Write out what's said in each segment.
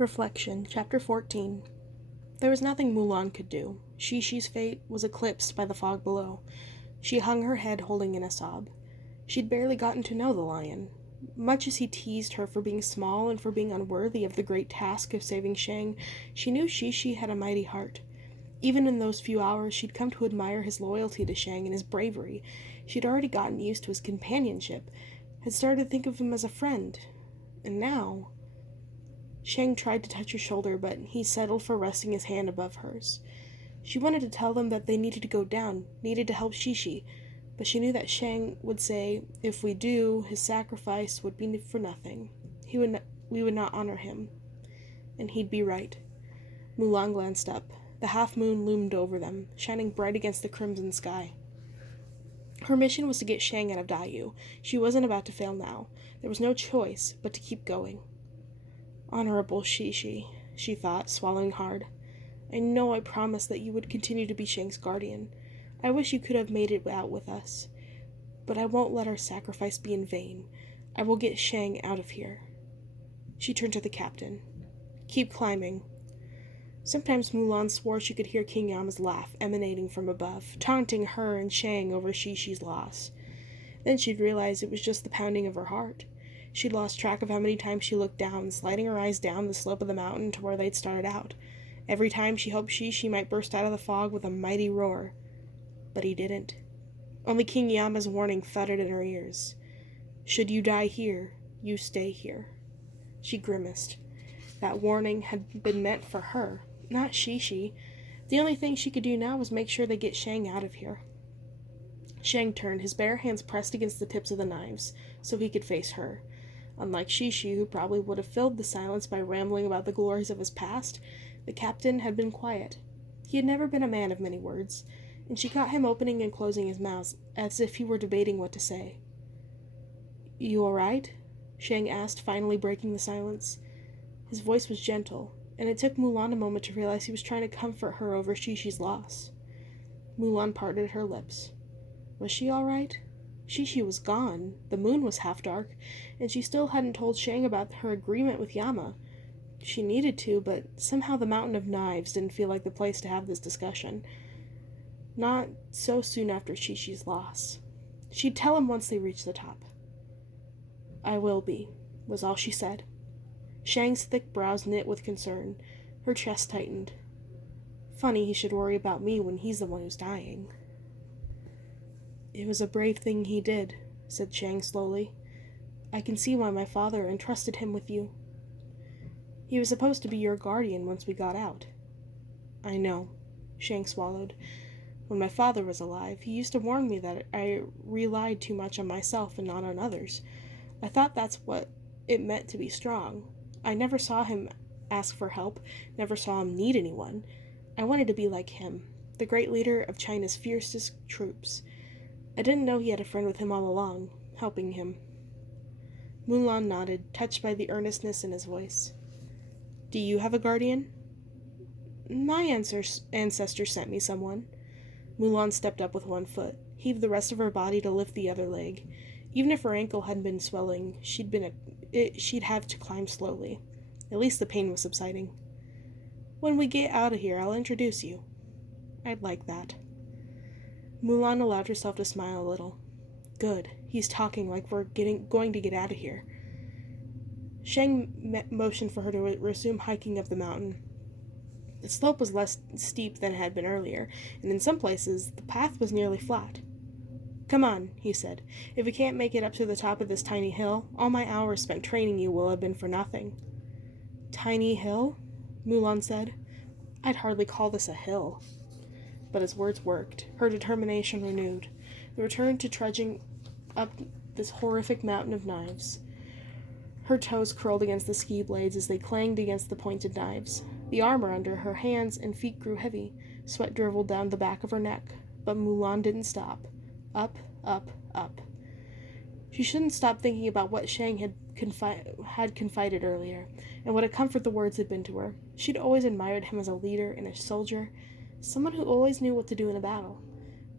Reflection, Chapter 14. There was nothing Mulan could do. Shishi's fate was eclipsed by the fog below. She hung her head, holding in a sob. She'd barely gotten to know the lion. Much as he teased her for being small and for being unworthy of the great task of saving Shang, she knew Shishi had a mighty heart. Even in those few hours, she'd come to admire his loyalty to Shang and his bravery. She'd already gotten used to his companionship, had started to think of him as a friend. And now... Shang tried to touch her shoulder, but he settled for resting his hand above hers. She wanted to tell them that they needed to go down, needed to help Shishi, but she knew that Shang would say, if we do, his sacrifice would be for nothing. We would not honor him. And he'd be right. Mulan glanced up. The half-moon loomed over them, shining bright against the crimson sky. Her mission was to get Shang out of Daiyu. She wasn't about to fail now. There was no choice but to keep going. Honorable Shishi, she thought, swallowing hard. I know I promised that you would continue to be Shang's guardian. I wish you could have made it out with us. But I won't let our sacrifice be in vain. I will get Shang out of here. She turned to the captain. Keep climbing. Sometimes Mulan swore she could hear King Yama's laugh emanating from above, taunting her and Shang over Shishi's loss. Then she'd realize it was just the pounding of her heart. She'd lost track of how many times she looked down, sliding her eyes down the slope of the mountain to where they'd started out. Every time she hoped Shishi might burst out of the fog with a mighty roar. But he didn't. Only King Yama's warning thudded in her ears. Should you die here, you stay here. She grimaced. That warning had been meant for her, not Shishi. The only thing she could do now was make sure they get Shang out of here. Shang turned, his bare hands pressed against the tips of the knives, so he could face her. Unlike Shishi, who probably would have filled the silence by rambling about the glories of his past, the captain had been quiet. He had never been a man of many words, and she caught him opening and closing his mouth, as if he were debating what to say. You all right? Shang asked, finally breaking the silence. His voice was gentle, and it took Mulan a moment to realize he was trying to comfort her over Shishi's loss. Mulan parted her lips. Was she all right? Shishi was gone, the moon was half dark, and she still hadn't told Shang about her agreement with Yama. She needed to, but somehow the Mountain of Knives didn't feel like the place to have this discussion. Not so soon after Shishi's loss. She'd tell him once they reached the top. I will be, was all she said. Shang's thick brows knit with concern. Her chest tightened. Funny he should worry about me when he's the one who's dying. It was a brave thing he did, said Shang slowly. I can see why my father entrusted him with you. He was supposed to be your guardian once we got out. I know, Shang swallowed. When my father was alive, he used to warn me that I relied too much on myself and not on others. I thought that's what it meant to be strong. I never saw him ask for help, never saw him need anyone. I wanted to be like him, the great leader of China's fiercest troops. I didn't know he had a friend with him all along, helping him. Mulan nodded, touched by the earnestness in his voice. Do you have a guardian? My ancestors sent me someone. Mulan stepped up with one foot, heaved the rest of her body to lift the other leg. Even if her ankle hadn't been swelling, she'd have to climb slowly. At least the pain was subsiding. When we get out of here, I'll introduce you. I'd like that. Mulan allowed herself to smile a little. Good. He's talking like we're going to get out of here. Shang motioned for her to resume hiking up the mountain. The slope was less steep than it had been earlier, and in some places the path was nearly flat. Come on, he said. If we can't make it up to the top of this tiny hill, all my hours spent training you will have been for nothing. Tiny hill? Mulan said. I'd hardly call this a hill. But his words worked, her determination renewed. The return to trudging up this horrific mountain of knives. Her toes curled against the ski blades as they clanged against the pointed knives. The armor under her hands and feet grew heavy. Sweat dribbled down the back of her neck. But Mulan didn't stop. Up, up, up. She shouldn't stop thinking about what Shang had confided earlier, and what a comfort the words had been to her. She'd always admired him as a leader and a soldier, someone who always knew what to do in a battle.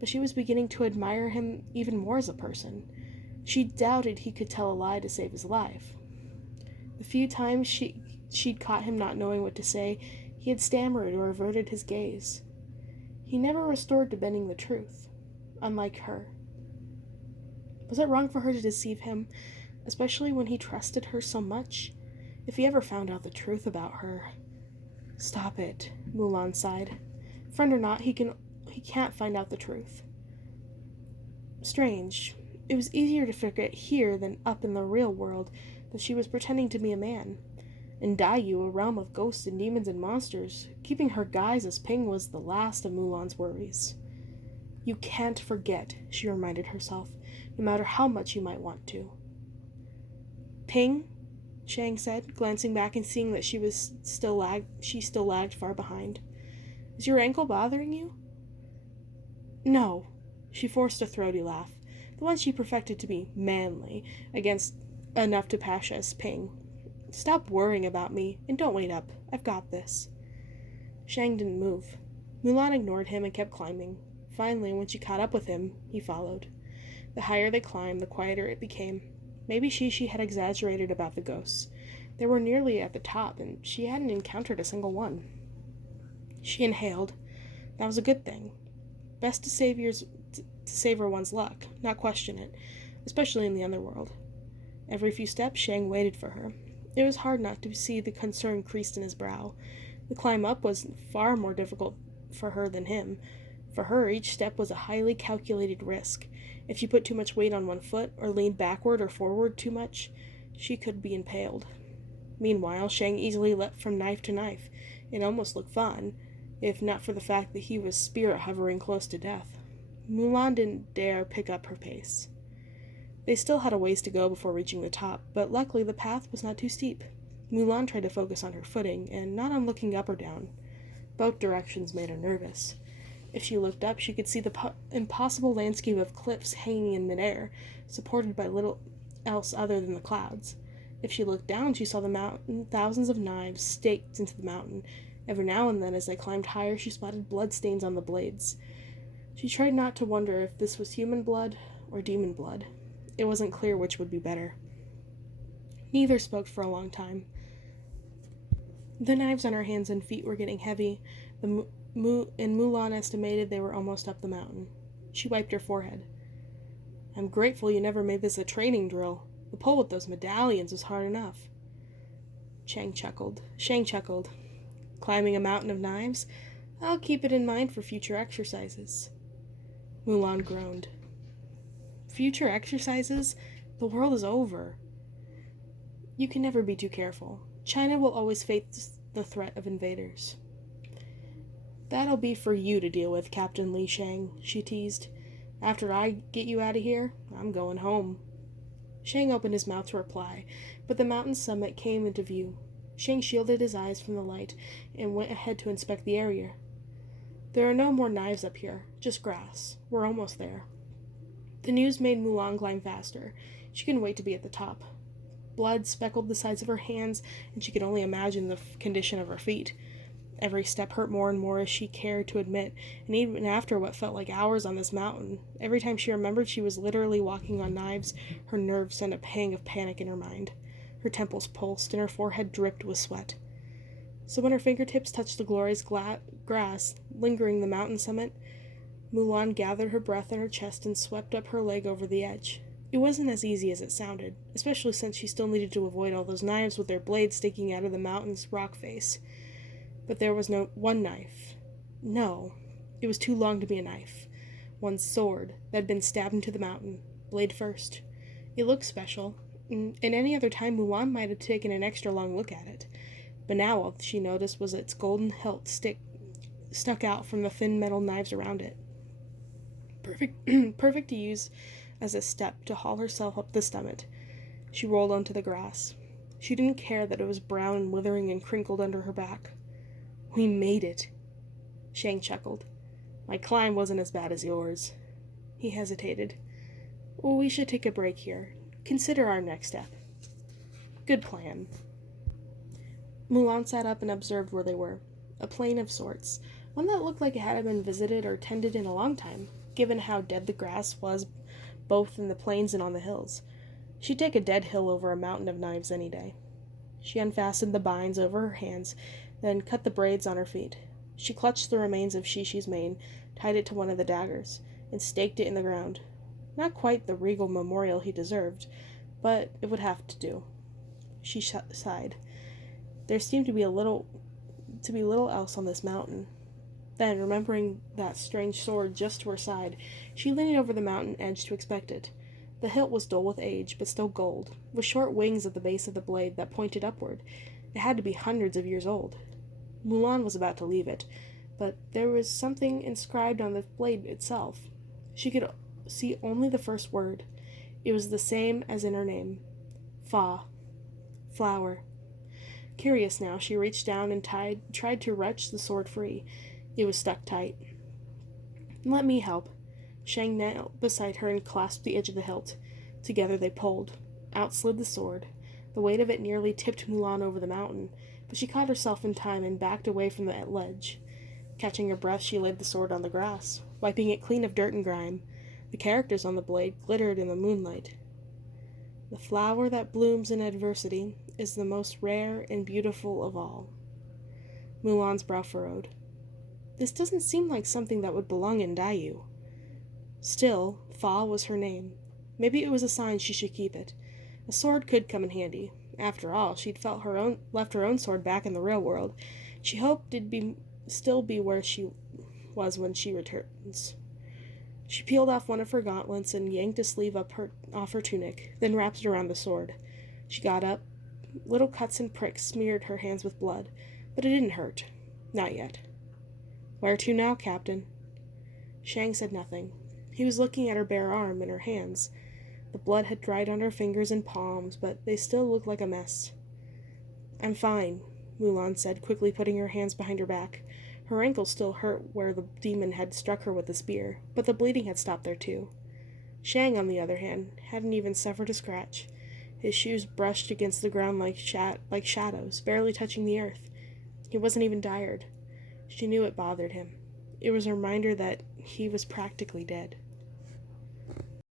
But she was beginning to admire him even more as a person. She doubted he could tell a lie to save his life. The few times she'd caught him not knowing what to say, he had stammered or averted his gaze. He never restored to bending the truth, unlike her. Was it wrong for her to deceive him, especially when he trusted her so much? If he ever found out the truth about her... Stop it, Mulan sighed. Friend or not, he can't find out the truth. Strange. It was easier to forget here than up in the real world that she was pretending to be a man. In Daiyu, a realm of ghosts and demons and monsters, keeping her guise as Ping was the last of Mulan's worries. You can't forget, she reminded herself, no matter how much you might want to. Ping? Shang said, glancing back and seeing that she still lagged far behind. Is your ankle bothering you? No. She forced a throaty laugh, the one she perfected to be manly, against enough to pass as Ping. Stop worrying about me, and don't wait up. I've got this. Shang didn't move. Mulan ignored him and kept climbing. Finally, when she caught up with him, he followed. The higher they climbed, the quieter it became. Maybe she had exaggerated about the ghosts. They were nearly at the top, and she hadn't encountered a single one. She inhaled. That was a good thing. Best to savor one's luck, not question it, especially in the underworld. Every few steps, Shang waited for her. It was hard not to see the concern creased in his brow. The climb up was far more difficult for her than him. For her, each step was a highly calculated risk. If she put too much weight on one foot, or leaned backward or forward too much, she could be impaled. Meanwhile, Shang easily leapt from knife to knife. It almost looked fun, if not for the fact that he was spirit hovering close to death. Mulan didn't dare pick up her pace. They still had a ways to go before reaching the top, but luckily the path was not too steep. Mulan tried to focus on her footing, and not on looking up or down. Both directions made her nervous. If she looked up, she could see the impossible landscape of cliffs hanging in midair, supported by little else other than the clouds. If she looked down, she saw the mountain, thousands of knives staked into the mountain. Every now and then, as they climbed higher, she spotted bloodstains on the blades. She tried not to wonder if this was human blood or demon blood. It wasn't clear which would be better. Neither spoke for a long time. The knives on her hands and feet were getting heavy, and Mulan estimated they were almost up the mountain. She wiped her forehead. I'm grateful you never made this a training drill. The pull with those medallions was hard enough. Shang chuckled. Climbing a mountain of knives? I'll keep it in mind for future exercises. Mulan groaned. Future exercises? The world is over. You can never be too careful. China will always face the threat of invaders. That'll be for you to deal with, Captain Li Shang, she teased. After I get you out of here, I'm going home. Shang opened his mouth to reply, but the mountain's summit came into view. Shang shielded his eyes from the light and went ahead to inspect the area. There are no more knives up here, just grass. We're almost there. The news made Mulan climb faster. She couldn't wait to be at the top. Blood speckled the sides of her hands, and she could only imagine the condition of her feet. Every step hurt more and more as she cared to admit, and even after what felt like hours on this mountain, every time she remembered she was literally walking on knives, her nerves sent a pang of panic in her mind. Her temples pulsed, and her forehead dripped with sweat. So when her fingertips touched the glorious grass lingering the mountain summit, Mulan gathered her breath in her chest and swept up her leg over the edge. It wasn't as easy as it sounded, especially since she still needed to avoid all those knives with their blades sticking out of the mountain's rock face. But there was no one knife. No, it was too long to be a knife. One sword that had been stabbed into the mountain, blade first. It looked special, and any other time Mulan might have taken an extra long look at it. But now all she noticed was its golden hilt stuck out from the thin metal knives around it. Perfect to use as a step to haul herself up the summit. She rolled onto the grass. She didn't care that it was brown and withering and crinkled under her back. We made it. Shang chuckled. My climb wasn't as bad as yours. He hesitated. Well, we should take a break here. Consider our next step. Good plan. Mulan sat up and observed where they were. A plain of sorts. One that looked like it hadn't been visited or tended in a long time, given how dead the grass was both in the plains and on the hills. She'd take a dead hill over a mountain of knives any day. She unfastened the binds over her hands, then cut the braids on her feet. She clutched the remains of Shishi's mane, tied it to one of the daggers, and staked it in the ground. Not quite the regal memorial he deserved, but it would have to do. She sighed. There seemed to be little else on this mountain. Then, remembering that strange sword just to her side, she leaned over the mountain edge to inspect it. The hilt was dull with age, but still gold, with short wings at the base of the blade that pointed upward. It had to be hundreds of years old. Mulan was about to leave it, but there was something inscribed on the blade itself. She could see only the first word. It was the same as in her name. Fa. Flower. Curious now, she reached down and tried to wrench the sword free. It was stuck tight. Let me help. Shang knelt beside her and clasped the edge of the hilt. Together they pulled. Out slid the sword. The weight of it nearly tipped Mulan over the mountain, but she caught herself in time and backed away from the ledge. Catching her breath, she laid the sword on the grass, wiping it clean of dirt and grime. The characters on the blade glittered in the moonlight. The flower that blooms in adversity is the most rare and beautiful of all. Mulan's brow furrowed. This doesn't seem like something that would belong in Daiyu. Still, Fa was her name. Maybe it was a sign she should keep it. A sword could come in handy. After all, she'd left her own sword back in the real world. She hoped it'd still be where she was when she returns. She peeled off one of her gauntlets and yanked a sleeve off her tunic, then wrapped it around the sword. She got up. Little cuts and pricks smeared her hands with blood, but it didn't hurt. Not yet. Where to now, Captain? Shang said nothing. He was looking at her bare arm and her hands. The blood had dried on her fingers and palms, but they still looked like a mess. I'm fine, Mulan said, quickly putting her hands behind her back. Her ankle still hurt where the demon had struck her with the spear, but the bleeding had stopped there too. Shang, on the other hand, hadn't even suffered a scratch. His shoes brushed against the ground like shadows, barely touching the earth. He wasn't even tired. She knew it bothered him. It was a reminder that he was practically dead.